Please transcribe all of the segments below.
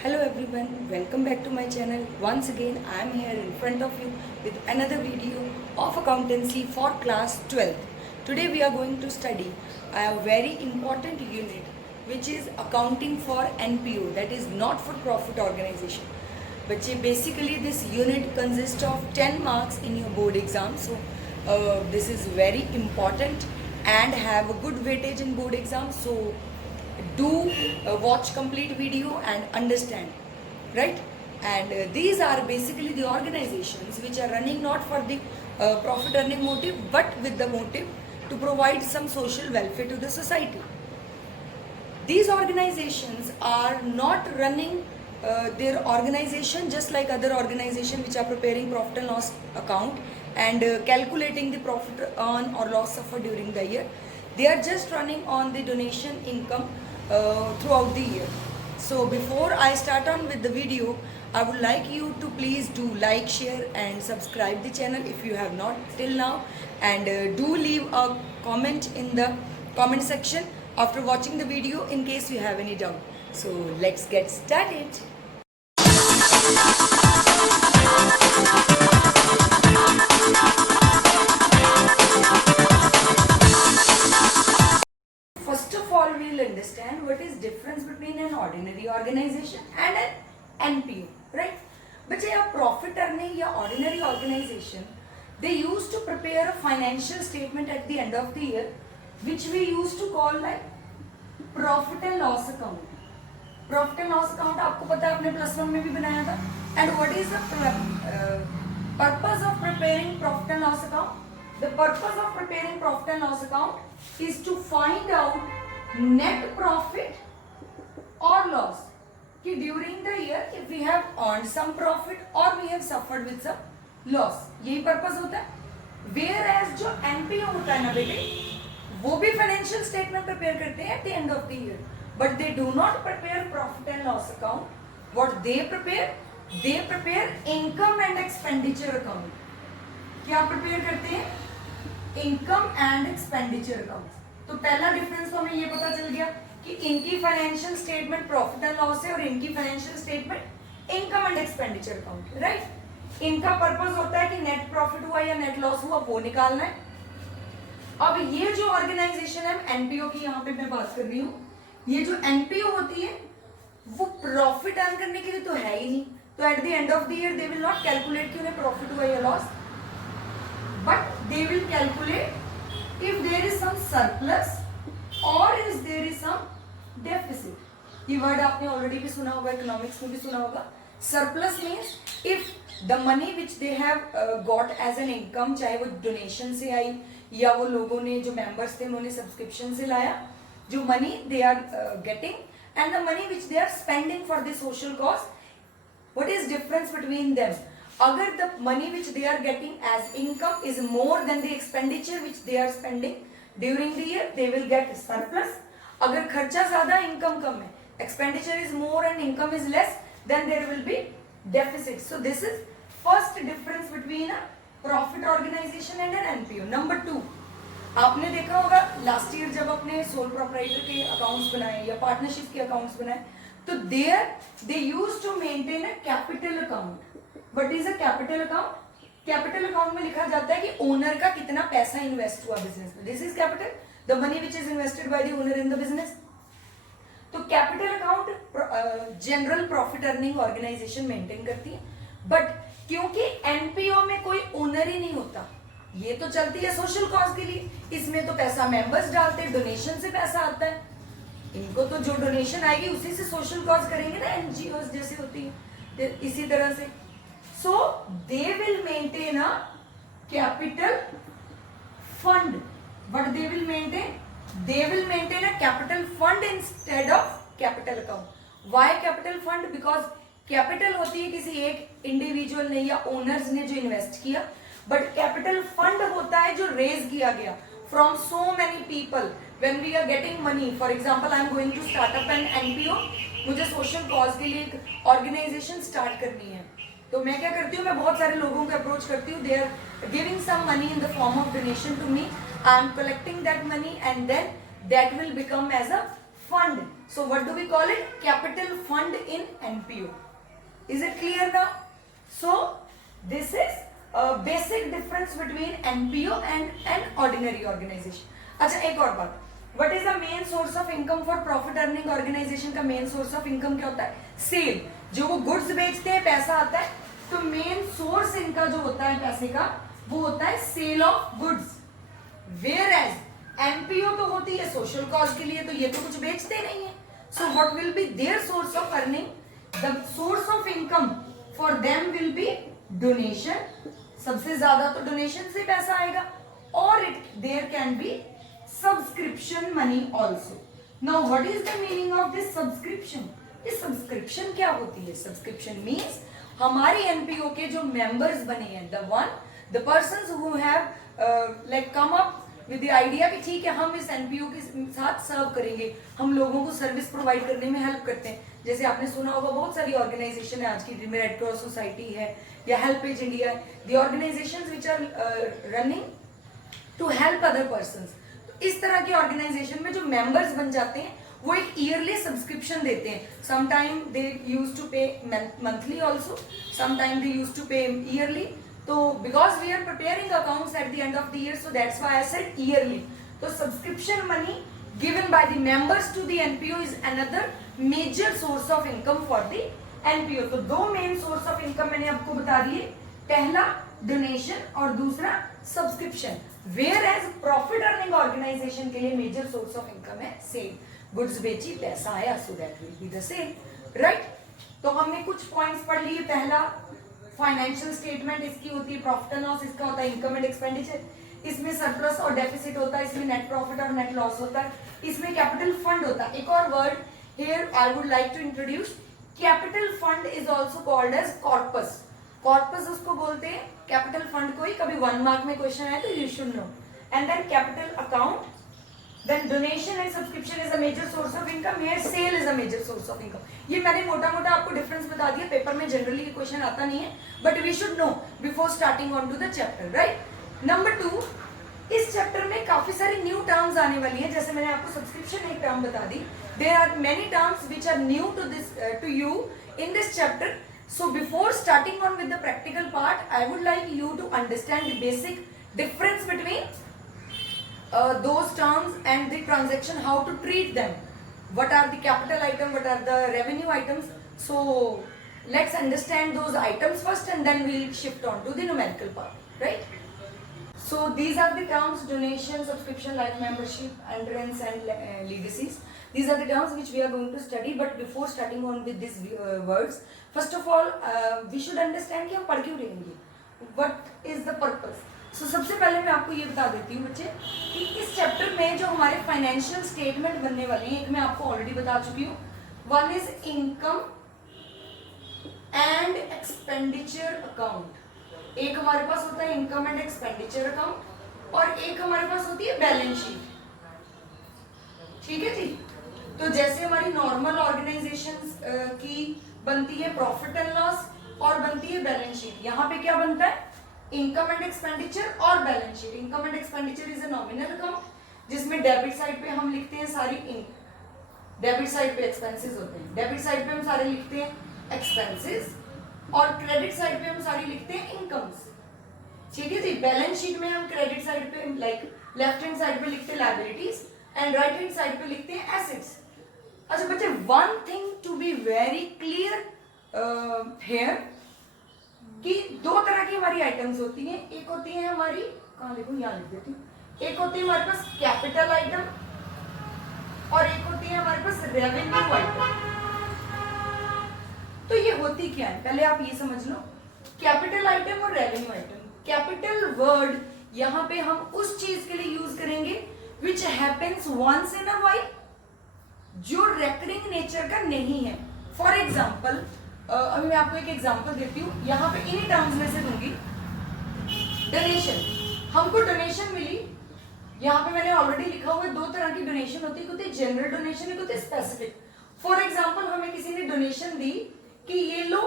Hello everyone, welcome back to my channel. Once again, I am here in front of you with another video of accountancy for class 12th. Today we are going to study a very important unit which is accounting for NPO, that is not for profit organization. But basically this unit consists of 10 marks in your board exam. So this is very important and have a good weightage in board exam. So do watch complete video and understand, right? And these are basically the organizations which are running not for the profit earning motive but with the motive to provide some social welfare to the society. These organizations are not running their organization just like other organizations which are preparing profit and loss account and calculating the profit earned or loss suffered during the year. They are just running on the donation income throughout the year. So before I start on with the video, I would like you to please do like, share and subscribe the channel if you have not till now, and do leave a comment in the comment section after watching the video in case you have any doubt. So let's get started. First of all, we will understand what is difference between an ordinary organization and an NPO, right? But a profit earning or ordinary organization, they used to prepare a financial statement at the end of the year, which we used to call like profit and loss account. Profit and loss account आपको पता है आपने +1 में भी बनाया था. And what is the purpose of preparing profit and loss account? The purpose of preparing profit and loss account is to find out net profit or loss. कि during the year if we have earned some profit or we have suffered with some loss, यही purpose होता है. Whereas जो NPO होता है ना बेटे, वो भी financial statement prepare करते हैं at the end of the year, but they do not prepare profit and loss account. What they prepare income and expenditure account. क्या prepare करते हैं? Income and expenditure account. तो पहला डिफरेंस तो हमें ये पता चल गया कि इनकी financial statement profit and loss है और इनकी financial statement income and expenditure account, right? इनका पर्पस होता है कि नेट प्रॉफिट हुआ या नेट लॉस हुआ वो निकालना है. अब ये जो ऑर्गेनाइजेशन है एनपीओ की, यहाँ पे मैं बात कर रही हूँ, ये जो एनपीओ होती है वो प्रॉफिट अर्न करने के लिए तो है ही नहीं. तो eight the end of the year they will not calculate कि उन्हें प्रॉफिट हुआ या loss, but they will calculate if there is some surplus or if there is some deficit. ये वर्ड आपने ऑलरेडी भी सुना होगा, इकोनॉमिक्स में भी सुना होगा. Surplus means if the money which they have got as an income, चाहे वो डोनेशन से आई या वो लोगों ने जो मेंबर्स थे उन्होंने सब्सक्रिप्शन से लाया, जो money they are getting and the money which they are spending for the social cause, what is difference between them? अगर the money which they are getting as income is more than the expenditure which they are spending during the year, they will get surplus. अगर खर्चा ज्यादा income कम है, expenditure is more and income is less, then there will be deficit. So this is first difference between a profit organization and an NPO. Number 2, आपने देखा होगा last year जब अपने sole proprietor के अकाउंट्स बनाए या partnership के accounts बनाए, तो there they used to maintain a capital account. What is a capital account? Capital account में लिखा जाता है कि ओनर का कितना पैसा इन्वेस्ट हुआ बिजनेस में. This is capital, the money which is invested by the owner in the business. तो capital account general profit earning organisation maintain करती है, बट क्योंकि एनपीओ में कोई ओनर ही नहीं होता, ये तो चलती है सोशल कॉज के लिए, इसमें तो पैसा मेंबर्स डालते हैं, डोनेशन से पैसा आता है, इनको तो जो डोनेशन आएगी उसी से सोशल कॉज करेंगे ना, एनजीओ जैसे होती है इसी तरह से. So they will maintain a capital fund. What they will maintain? They will maintain a capital fund instead of capital account. Why capital fund? Because capital होती है किसी एक इंडिविजुअल ने या ओनर्स ने जो इन्वेस्ट किया, बट कैपिटल फंड होता है जो रेज किया गया from so many people. When we are getting money, for example, I am going to start up an NPO. मुझे सोशल कॉज के लिए एक ऑर्गेनाइजेशन स्टार्ट करनी है, तो मैं क्या करती हूँ, मैं बहुत सारे लोगों को अप्रोच करती हूँ. They are giving some money in the form of donation to me. I am collecting that money and then that will become as a fund. So what do we call it? Capital fund in NPO. Is it clear now? So this is a basic difference between NPO and an ordinary organization. अच्छा एक और बात, what is the main source of income for profit earning organization? का main source of income क्या होता है? Sale. जो वो goods बेचते हैं पैसा आता है, तो main source इनका जो होता है पैसे का वो होता है sale of goods. Whereas NPO तो होती है social cause के लिए, तो ये तो कुछ बेचते नहीं है. So what will be their source of earning? The source of income for them will be donation. सबसे ज्यादा तो donation से पैसा आएगा, और there can be subscription money also. Now what is the meaning of this subscription? इस subscription क्या होती है? Subscription means हमारे NPO के जो members बने हैं, the persons who have like come up with the idea कि ठीक है हम इस NPO के साथ सर्व करेंगे, हम लोगों को सर्विस प्रोवाइड करने में हेल्प करते हैं. जैसे आपने सुना होगा बहुत सारी ऑर्गेनाइजेशन है आज की दिन में, रेड क्रॉस सोसाइटी है या हेल्प पेज इंडिया है, the organisations which are running to help other persons. तो इस तरह की ऑर्गेनाइजेशन में जो मेंबर्स बन जाते हैं वो एक ईयरली सब्सक्रिप्शन देते हैं. Sometime they use to pay monthly also, sometime they use to pay yearly. तो because we are preparing accounts at the end of the year, so that's why I said yearly. तो subscription money given by the members to the NPO is another major source of income for the NPO. तो दो main source of income मैंने आपको बता दिए, पहला donation और दूसरा subscription. Whereas profit earning organisation के लिए मेजर सोर्स ऑफ इनकम है सेल. गुड्स बेची पैसा आया, so that will be the sale. Right. तो हमने कुछ पॉइंट्स पढ़ लिए. पहला फाइनेंशियल स्टेटमेंट इसकी होती है प्रॉफिट एंड लॉस, इसका होता है इनकम एंड एक्सपेंडिचर. इसमें सरप्लस और डेफिसिट होता है, इसमें नेट प्रॉफिट और नेट लॉस होता है, इसमें कैपिटल फंड होता है. एक और word here I would like to introduce, capital fund is also called as corpus. Corpus उसको बोलते हैं कैपिटल फंड को ही. कभी 1 मार्क में क्वेश्चन आए तो you should know. And then capital account, then donation and subscription is a major source of income, here sale is a major source of income. ये मैंने मोटा मोटा आपको डिफरेंस बता दिया. पेपर में जनरली ये क्वेश्चन आता नहीं है, but we should know before starting on to the chapter. Right. Number 2, इस चैप्टर में काफी सारी न्यू टर्म्स आने वाली हैं. जैसे मैंने आपको सब्सक्रिप्शन एक टर्म बता दी. There are many terms which are new to you in this chapter. So before starting on with the practical part, I would like you to understand the basic difference between those terms and the transaction, how to treat them, what are the capital item, what are the revenue items. So let's understand those items first and then we'll shift on to the numerical part. Right. So these are the terms: donation, subscription, life membership, entrance and legacies. These are the terms which we are going to study. But before starting on with these words, first of all we should understand कि हम पढ़ क्यों रहेंगे, what is the purpose. So सबसे पहले मैं आपको ये बता देती हूँ बच्चे कि इस चैप्टर में जो हमारे फाइनेंशियल स्टेटमेंट बनने वाले हैं, एक मैं आपको ऑलरेडी बता चुकी हूँ. One is income and expenditure account. एक हमारे पास होता है इनकम एंड एक्सपेंडिचर अकाउंट और एक हमारे पास होती है बैलेंस शीट. ठीक है जी. तो जैसे हमारी नॉर्मल ऑर्गेनाइजेशंस की बनती है प्रॉफिट एंड लॉस और बनती है बैलेंस शीट, यहाँ पे क्या बनता है इनकम एंड एक्सपेंडिचर और balance sheet. Income and expenditure is a nominal account जिसमें डेबिट साइड पे हम लिखते हैं सारी डेबिट साइड पे एक्सपेंसेस होते हैं, डेबिट साइड पे हम सारे लिखते हैं एक्सपेंसेस और क्रेडिट साइड पे हम सारी लिखते हैं इनकम्स. ठीक है जी. बैलेंस शीट में हम क्रेडिट साइड पे लाइक लेफ्ट हैंड साइड पे लिखते हैं liabilities and right hand side पे लिखते हैं एसेट्स. अच्छा बच्चे, one thing to be very clear here कि दो तरह की हमारी आइटम्स होती हैं. एक होती है हमारी, कहाँ लिखूं, यहाँ लिख देती हूँ. एक होती है हमारे पास कैपिटल आइटम और एक होती है हमारे पास रेवेन्यू आइटम. तो ये होती क्या है, पहले आप ये समझ लो. कैपिटल आइटम और रेवेन्यू आइटम. कैपिटल वर्ड यहाँ पे हम उस चीज के लिए यूज करेंगे which happens once in a while, जो रेकरिंग नेचर का नहीं है. फॉर एग्जाम्पल अभी मैं आपको एक एग्जांपल देती हूँ. यहाँ पे इन्हीं टर्म्स में से दूंगी. डोनेशन, हमको डोनेशन मिली. यहाँ पे मैंने ऑलरेडी लिखा हुआ है दो तरह की डोनेशन होती है, एक होती है जनरल डोनेशन, एक होती है स्पेसिफिक. फॉर एग्जाम्पल हमें किसी ने डोनेशन दी कि ये लो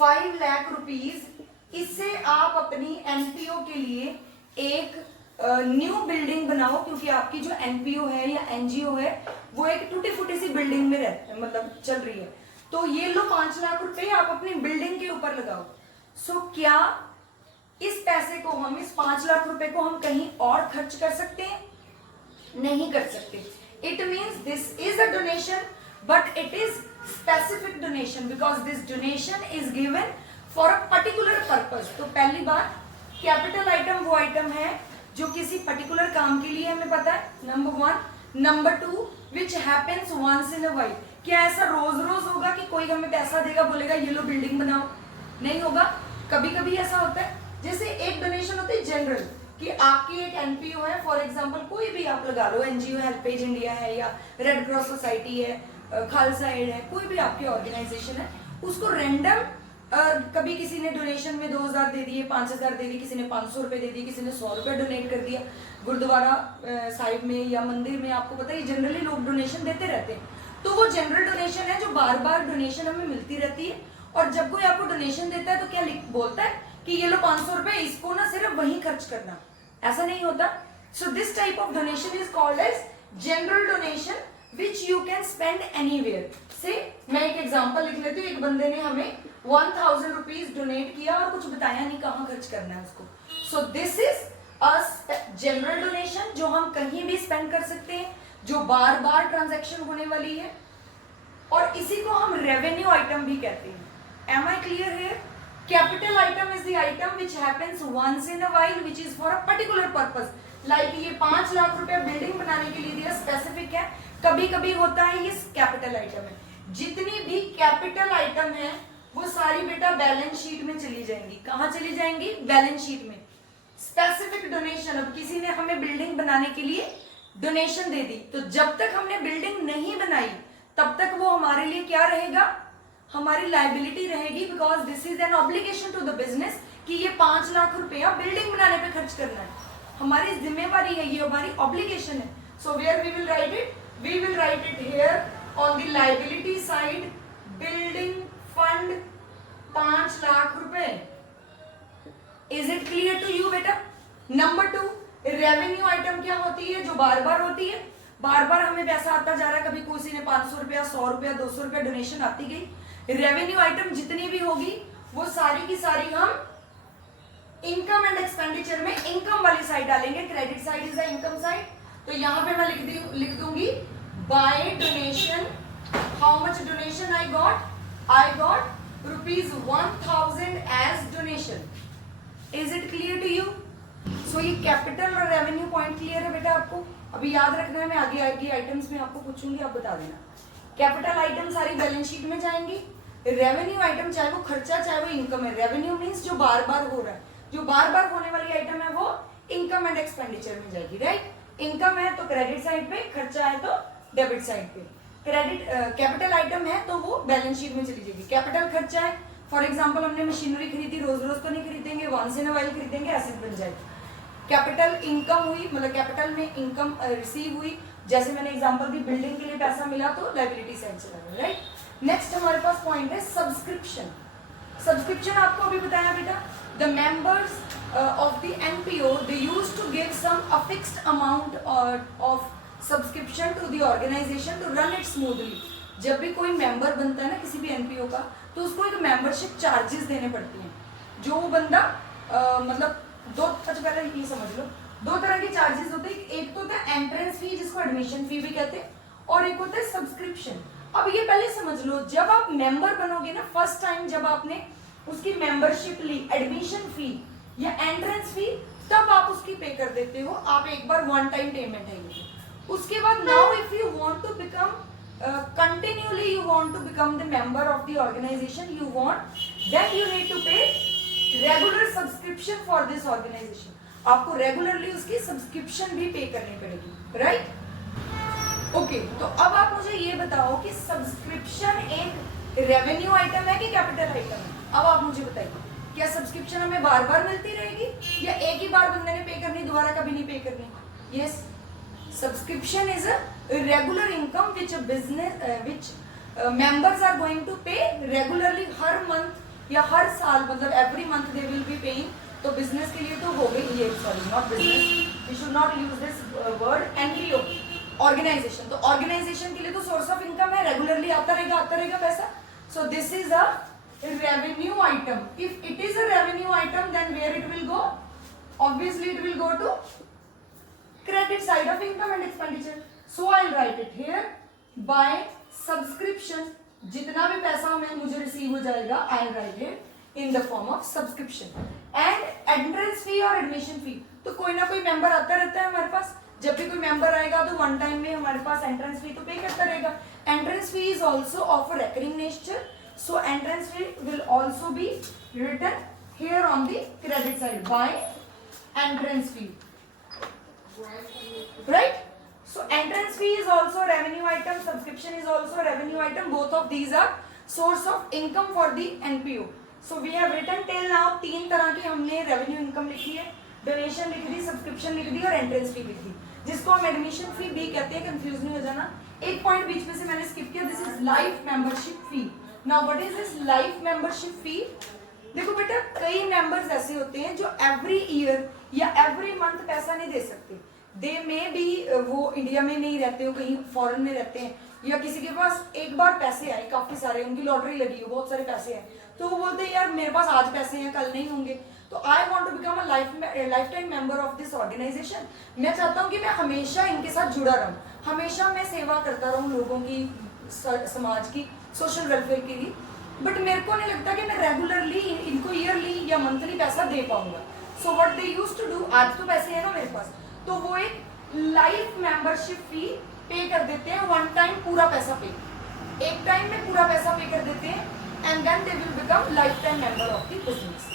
5 लाख रुपीज, इससे आप अपनी एनपीओ के लिए एक न्यू बिल्डिंग बनाओ, क्योंकि आपकी जो एनपीओ है या एनजीओ है वो एक टूटी फूटी सी बिल्डिंग में मतलब चल रही है, तो ये लो 5 लाख रुपए आप अपनी बिल्डिंग के ऊपर लगाओ। सो क्या इस पैसे को हम, इस 5 लाख रुपए को हम कहीं और खर्च कर सकते हैं? नहीं कर सकते। It means this is a donation but it is specific donation because this donation is given for a particular purpose. तो पहली बात, कैपिटल आइटम वो आइटम है जो किसी पर्टिकुलर काम के लिए हमें पता है, number 1। Number 2, which happens once in a while. क्या ऐसा रोज रोज होगा कि कोई हमें पैसा देगा, बोलेगा ये लो बिल्डिंग बनाओ? नहीं होगा। कभी कभी ऐसा होता है, जैसे एक डोनेशन होती है जनरल, कि आपकी एक एनपीओ है, फॉर एग्जांपल कोई भी आप लगा लो, एनजीओ हेल्पेज इंडिया है या रेड क्रॉस सोसाइटी है, खालसा एड है, कोई भी आपकी ऑर्गेनाइजेशन है, उसको रैंडम कभी किसी ने डोनेशन में 2000 दे दिए, 5000 दे दिए, किसी ने 500 रुपए दे दिए, किसी ने 100 रुपए डोनेट कर दिया। गुरुद्वारा साहिब में या मंदिर में आपको पता है जनरली लोग डोनेशन देते रहते हैं, तो वो जनरल डोनेशन है जो बार बार डोनेशन हमें मिलती रहती है। और जब कोई आपको डोनेशन देता है तो क्या बोलता है कि ये लो 500 रुपए, इसको ना सिर्फ वहीं खर्च करना, ऐसा नहीं होता। So this type of donation is called as general donation which you can spend anywhere. से मैं एक एग्जांपल लिख लेती हूँ, एक बंदे ने हमें 1000 रुपीज डोनेट किया और कुछ बताया नहीं कहाँ खर्च करना है उसको। सो this is a general donation जो हम कहीं भी स्पेंड कर सकते हैं, जो बार बार ट्रांजैक्शन होने वाली है, और इसी को हम रेवेन्यू आइटम भी कहते हैं। एम आई क्लियर है? Capital item is the item which happens once in a while which is for a particular purpose. Like ये 5 लाख रुपए बिल्डिंग बनाने के लिए दिया, स्पेसिफिक है, कभी कभी होता है, ये कैपिटल आइटम है। जितनी भी कैपिटल आइटम है वो सारी बेटा बैलेंस शीट में चली जाएंगी। कहाँ चली जाएंगी? बैलेंस शीट में। स्पेसिफिक डोनेशन, अब किसी ने हमें बिल्डिंग बनाने के लिए डोनेशन दे दी, तो जब तक हमने बिल्डिंग नहीं बनाई तब तक वो हमारे लिए क्या रहेगा? हमारी लायबिलिटी रहेगी, because this is an obligation to the business कि ये 5 लाख रुपया बिल्डिंग बनाने पे खर्च करना है, हमारी जिम्मेवारी है, ये हमारी ऑब्लिगेशन है। So where we will write it? We will write it here on the liability side, building fund 5 lakh रुपए। Is it clear to you बेटा? नंबर 2, रेवेन्यू आइटम क्या होती है? जो बार बार होती है, बार बार हमें पैसा आता जा रहा है, कभी किसी ने 500 रुपया, 100 रुपया, 200 रुपया डोनेशन आती गई। रेवेन्यू आइटम जितनी भी होगी वो सारी की सारी हम इनकम एंड एक्सपेंडिचर में इनकम वाली साइड डालेंगे। Credit side is the income side. तो यहाँ पे मैं लिख दूंगी by donation, how much donation I got? I got rupees 1000 as donation. Is it clear to you? So ये कैपिटल और रेवेन्यू पॉइंट क्लियर है बेटा आपको? अभी याद रखना है, मैं आगे आइटम्स में आपको पूछूंगी, आप बता देना। कैपिटल आइटम सारी बैलेंस शीट में जाएंगी, रेवेन्यू आइटम चाहे वो खर्चा चाहे वो इनकम है, रेवेन्यू मीन्स जो बार बार हो रहा है, जो बार बार होने वाली आइटम है वो इनकम एंड एक्सपेंडिचर में जाएगी, राइट? इनकम है तो क्रेडिट साइड पे, खर्चा है तो डेबिट साइड पे। क्रेडिट कैपिटल आइटम है तो वो बैलेंस शीट में चली जाएगी। कैपिटल खर्चा है, फॉर एग्जांपल हमने मशीनरी खरीदी, रोज रोज तो नहीं खरीदेंगे, वंस इन अ वाइल खरीदेंगे, एसेट बन जाएगी। कैपिटल इनकम हुई, मतलब कैपिटल में इनकम रिसीव हुई, जैसे मैंने एग्जांपल दी, बिल्डिंग के लिए पैसा मिला तो लायबिलिटी साइड चला गया, राइट? नेक्स्ट हमारे पास पॉइंट है सब्सक्रिप्शन। सब्सक्रिप्शन आपको अभी बताया बेटा, the members of the NPO they used to give some a fixed amount of subscription to the organization to run it smoothly। जब भी कोई मेंबर बनता है ना किसी भी एनपीओ का, तो उसको एक मेंबरशिप चार्जेस देने पड़ती हैं, जो वो बंदा मतलब अच्छा पहले ये समझ लो, 2 तरह के चार्जेस होते हैं। एक तो होता है एंट्रेंस फी जिसको एडमिशन फी भी कहते हैं, और एक होता है सब्सक्रिप्शन। अब ये पहले समझ लो, जब आप मेंबर बनोगे ना, फर्स्ट टाइम जब आपने उसकी मेंबरशिप ली, एडमिशन फी या एंट्रेंस फी, तब आप उसकी पे कर देते हो, आप एक बार वन टाइम पेमेंट है ये। उसके बाद now if you want to become continuously, you want to become the member of the organisation, you want that you need to pay regular subscription for this organisation. आपको regularly उसकी subscription भी pay करनी पड़ेगी, right? Okay, तो अब आप मुझे ये बताओ कि सब्सक्रिप्शन एक रेवेन्यू आइटम है कि कैपिटल आइटम है? अब आप मुझे बताइए, क्या सब्सक्रिप्शन हमें बार बार मिलती रहेगी या एक ही बार बंदे ने पे करनी, दोबारा कभी नहीं पे करनी? Yes, subscription is a regular income which business which members are going to pay regularly, हर मंथ या हर साल, मतलब every month they will be paying. तो बिजनेस के लिए तो हो गई ये, sorry not business, we should not use this word NPO, organisation. तो ऑर्गेनाइजेशन के लिए तो सोर्स ऑफ इनकम है, रेगुलरली आता रहेगा पैसा। So this is a revenue item. If it is a revenue item, then where it will go? Obviously it will go to credit side of income and expenditure. So I'll write it here by subscription. जितना भी पैसा मैं मुझे receive हो जाएगा, I'll write it in the form of subscription. And entrance fee और admission fee, तो कोई ना कोई मेंबर आता रहता है हमारे पास। जब भी कोई मेंबर आएगा तो वन टाइम में हमारे पास एंट्रेंस फी तो पे करता रहेगा। Entrance fee is also of recurring nature, so entrance fee will also be written here on the credit side by entrance fee, right? So entrance fee is also revenue item, subscription is also revenue item. Both of these are source of income for the NPO. So we have written till now तीन तरह की हमने revenue income लिखी है, donation लिख दी, subscription लिख दी और entrance fee लिख दी, जिसको हम एडमिशन फी भी कहते हैं। कंफ्यूज नहीं हो जाना। एक पॉइंट बीच में से मैंने स्किप किया, this is life membership fee. Now what is this life membership फी? देखो बेटा, कई मेंबर्स ऐसे होते हैं जो एवरी ईयर या एवरी मंथ पैसा नहीं दे सकते। दे में भी वो इंडिया में नहीं रहते हो, कहीं फॉरेन में रहते हैं, या किसी के पास एक बार पैसे आए काफी सारे, उनकी लॉटरी लगी हो, बहुत सारे पैसे हैं, तो वो बोलते हैं यार मेरे पास आज पैसे हैं कल नहीं होंगे, तो I want to become a life time member of this organisation. मैं चाहता हूँ कि मैं हमेशा इनके साथ जुड़ा रहूँ, हमेशा मैं सेवा करता रहूँ लोगों की, समाज की, सोशल वेलफेयर के लिए। बट मेरे को नहीं लगता कि मैं रेगुलरली इनको ईयरली या मंथली पैसा दे पाऊंगा। So what they used to do, आज तो पैसे है ना मेरे पास, तो वो एक लाइफ मेंबरशिप फी पे कर देते हैं, वन टाइम पूरा पैसा पे, एक टाइम में पूरा पैसा पे कर देते हैं, and then they will become life time member of the business.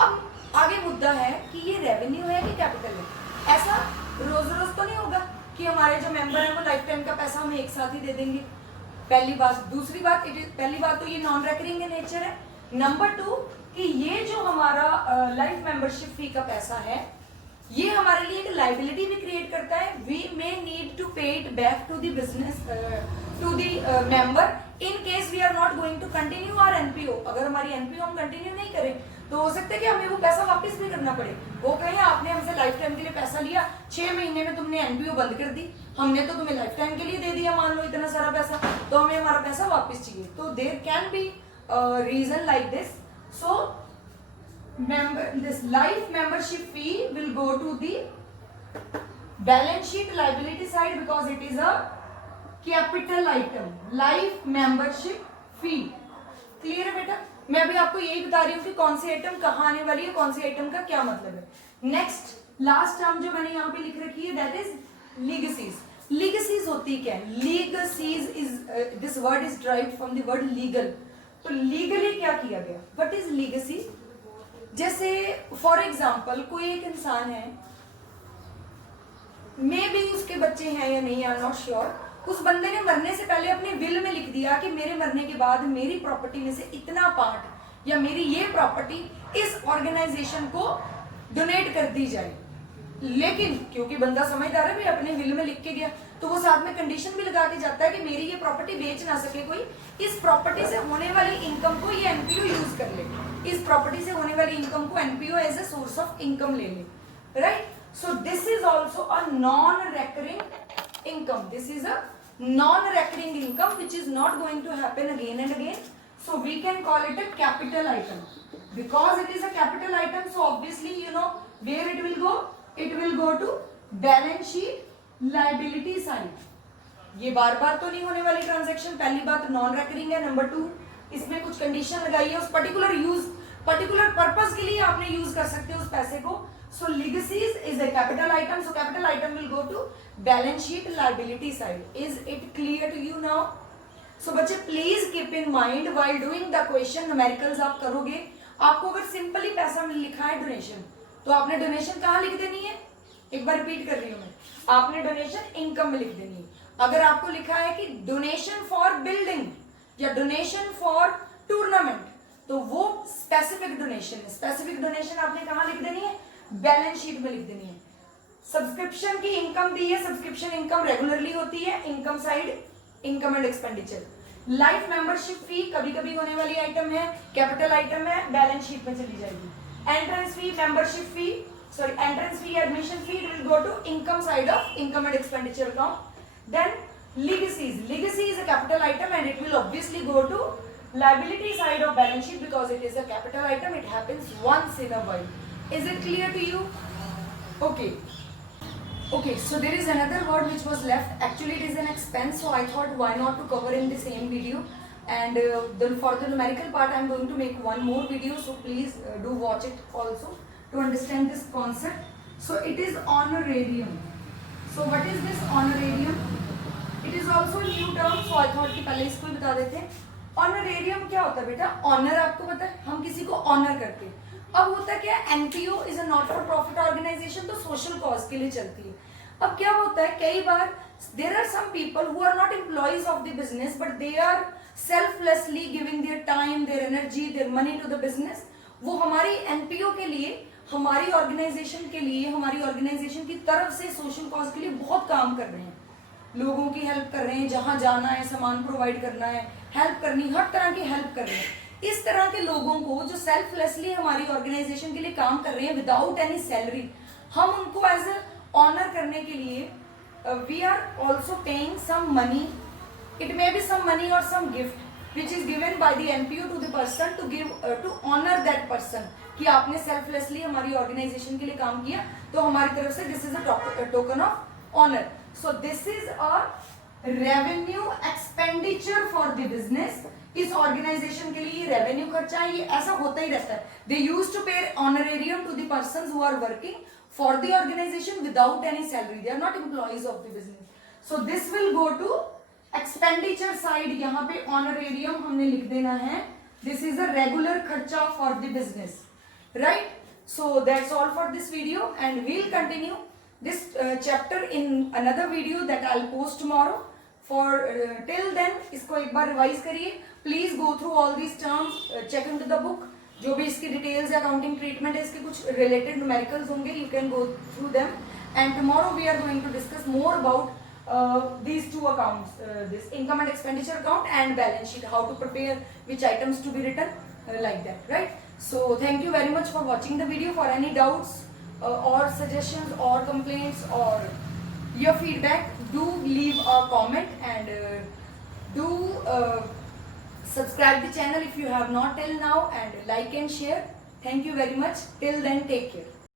अब आगे मुद्दा है कि ये रेवेन्यू है कि कैपिटल है। ऐसा रोज रोज तो नहीं होगा कि हमारे जो मेंबर हैं वो लाइफ टाइम का पैसा हमें एक साथ ही दे देंगे, पहली बात। दूसरी बात, पहली बात तो ये नॉन रेकरिंग इन नेचर है। नंबर टू कि ये जो हमारा लाइफ मेंबरशिप फी का पैसा है, ये हमारे लिए एक लाइबिलिटी भी क्रिएट करता है। We may need to pay it back to the business, to the member in case we are not going to continue our NPO. अगर हमारी एनपीओ हम कंटिन्यू नहीं करें तो हो सकता है कि हमें वो पैसा वापस भी करना पड़े। वो कहें आपने हमसे लाइफ टाइम के लिए पैसा लिया, 6 महीने में तुमने एनपीओ बंद कर दी, हमने तो तुम्हें लाइफ टाइम के लिए दे दिया, मान लो इतना सारा पैसा, तो हमें हमारा पैसा वापस चाहिए। तो there can be reason like this. So this life membership fee will go to the balance sheet liability side because it is a capital item, life membership fee। Clear है बेटा? मैं अभी आपको यही बता रही हूँ कि कौन सी आइटम कहाँ आने वाली है, कौन सी आइटम का क्या मतलब है। नेक्स्ट लास्ट टर्म जो मैंने यहाँ पे लिख रखी है, दैट इज लीगसीज। लीगसीज होती क्या है? Legacies is, this word is derived from the word legal. तो लीगली क्या किया गया? What is legacy? जैसे फॉर एग्जाम्पल कोई एक इंसान है, मे बी उसके बच्चे हैं या नहीं, आई एम नॉट श्योर, उस बंदे ने मरने से पहले अपने विल में लिख दिया कि मेरे मरने के बाद मेरी प्रॉपर्टी में से इतना पार्ट या मेरी ये प्रॉपर्टी इस ऑर्गेनाइजेशन को डोनेट कर दी जाए। लेकिन क्योंकि बंदा समझदार है, भी अपने विल में लिख के गया, तो वो साथ में कंडीशन भी लगा के जाता है कि मेरी ये प्रॉपर्टी बेच ना सके कोई, इस प्रॉपर्टी से होने वाली इनकम को ये एनपीओ यूज कर ले, इस प्रॉपर्टी से होने वाली इनकम को NPO as a source of income ले ले, right? So this is also a non recurring income. This is a non-recurring income which is not going to happen again and again. So we can call it a capital item. Because it is a capital item, so obviously you know where it will go. It will go to balance sheet liability side. ये बार बार तो नहीं होने वाली transaction. पहली बात non recurring है। Number two, इसमें कुछ कंडीशन लगाई है, उस पर्टिकुलर पर्पस के लिए आपने यूज कर सकते हो उस पैसे को। So legacies is a capital item. So capital item will go to balance sheet liability side. Is it clear to you now? So बच्चे please keep in mind while doing the question, numericals आप करोगे, आपको अगर simply पैसा में लिखा है donation, तो आपने डोनेशन कहाँ लिख देनी है? एक बार रिपीट कर रही हूँ मैं, आपने डोनेशन इनकम में लिख देनी है। अगर आपको लिखा है कि डोनेशन फॉर बिल्डिंग या डोनेशन फॉर टूर्नामेंट, तो वो स्पेसिफिक डोनेशन है। स्पेसिफिक डोनेशन आपने कहाँ लिख देनी है? बैलेंस शीट में लिख देनी है। सब्सक्रिप्शन की इनकम दी है, सब्सक्रिप्शन इनकम रेगुलरली होती है, income side income and expenditure. Life membership fee कभी कभी होने वाली आइटम है, कैपिटल आइटम है, बैलेंस शीट में चली जाएगी। Entrance fee, membership fee sorry, entrance fee, admission fee, it will go to income side of income and expenditure account. Then legacies. Legacy is a capital item and it will obviously go to liability side of balance sheet because it is a capital item. It happens once in a while. Is it clear to you? Okay. Okay, so there is another word which was left. Actually, it is an expense, so I thought why not to cover in the same video. And for the numerical part, I am going to make one more video, so please do watch it also to understand this concept. So it is honorarium. So what is this honorarium? It is also a new term, so I thought कि पहले इसको ही बता देते हैं. Honorarium क्या होता है बेटा? Honor आपको पता है, हम किसी को honor करते हैं. अब होता क्या है, NPO is a not for profit organization, तो social cause के लिए चलती है. अब क्या होता है, कई बार there are some people who are not employees of the business but they are selflessly giving their time, their energy, their money to the business. वो हमारी NPO के लिए, हमारी ऑर्गेनाइजेशन के लिए, हमारी ऑर्गेनाइजेशन की तरफ से सोशल कॉज के लिए बहुत काम कर रहे हैं. लोगों की हेल्प कर रहे हैं, जहाँ जाना है सामान प्रोवाइड करना है, हेल्प करनी, हर तरह की हेल्प कर रहे हैं. इस तरह के लोगों को जो सेल्फलेसली हमारी ऑर्गेनाइजेशन के लिए काम कर रहे हैं विदाउट एनी सैलरी, हम उनको एज ए ऑनर करने के लिए we are also paying some money. It may be some money और some gift which is given by the NPO to the person to give to honour that person कि आपने selflessly हमारी organisation के लिए काम किया, तो हमारी तरफ से this is a token of honour. So this is a revenue expenditure for the business. इस ऑर्गेनाइजेशन के लिए रेवेन्यू खर्चा है, ये ऐसा होता ही रहता है. They used to pay honorarium to the persons who are working for the organization without any salary. They are not employees of the business. So this will go to expenditure side. यहाँ पे honorarium हमने लिख देना है. This is a regular खर्चा for the business, right? So that's all for this video, and we'll continue this chapter in another video that I'll post tomorrow. For till then इसको एक बार revise करिए. Please go through all these terms, check into the book. जो भी इसकी details या accounting treatment है, इसके कुछ रिलेटेड न्यूमेरिकल्स होंगे, you can go through them. And tomorrow we are going to discuss more about these two accounts, this income and expenditure account and balance sheet, how to prepare which items to be written, like that, right? So thank you very much for watching the video. For any doubts or suggestions or complaints or your feedback, do leave a comment and do subscribe the channel if you have not till now, and like and share. Thank you very much. Till then, take care.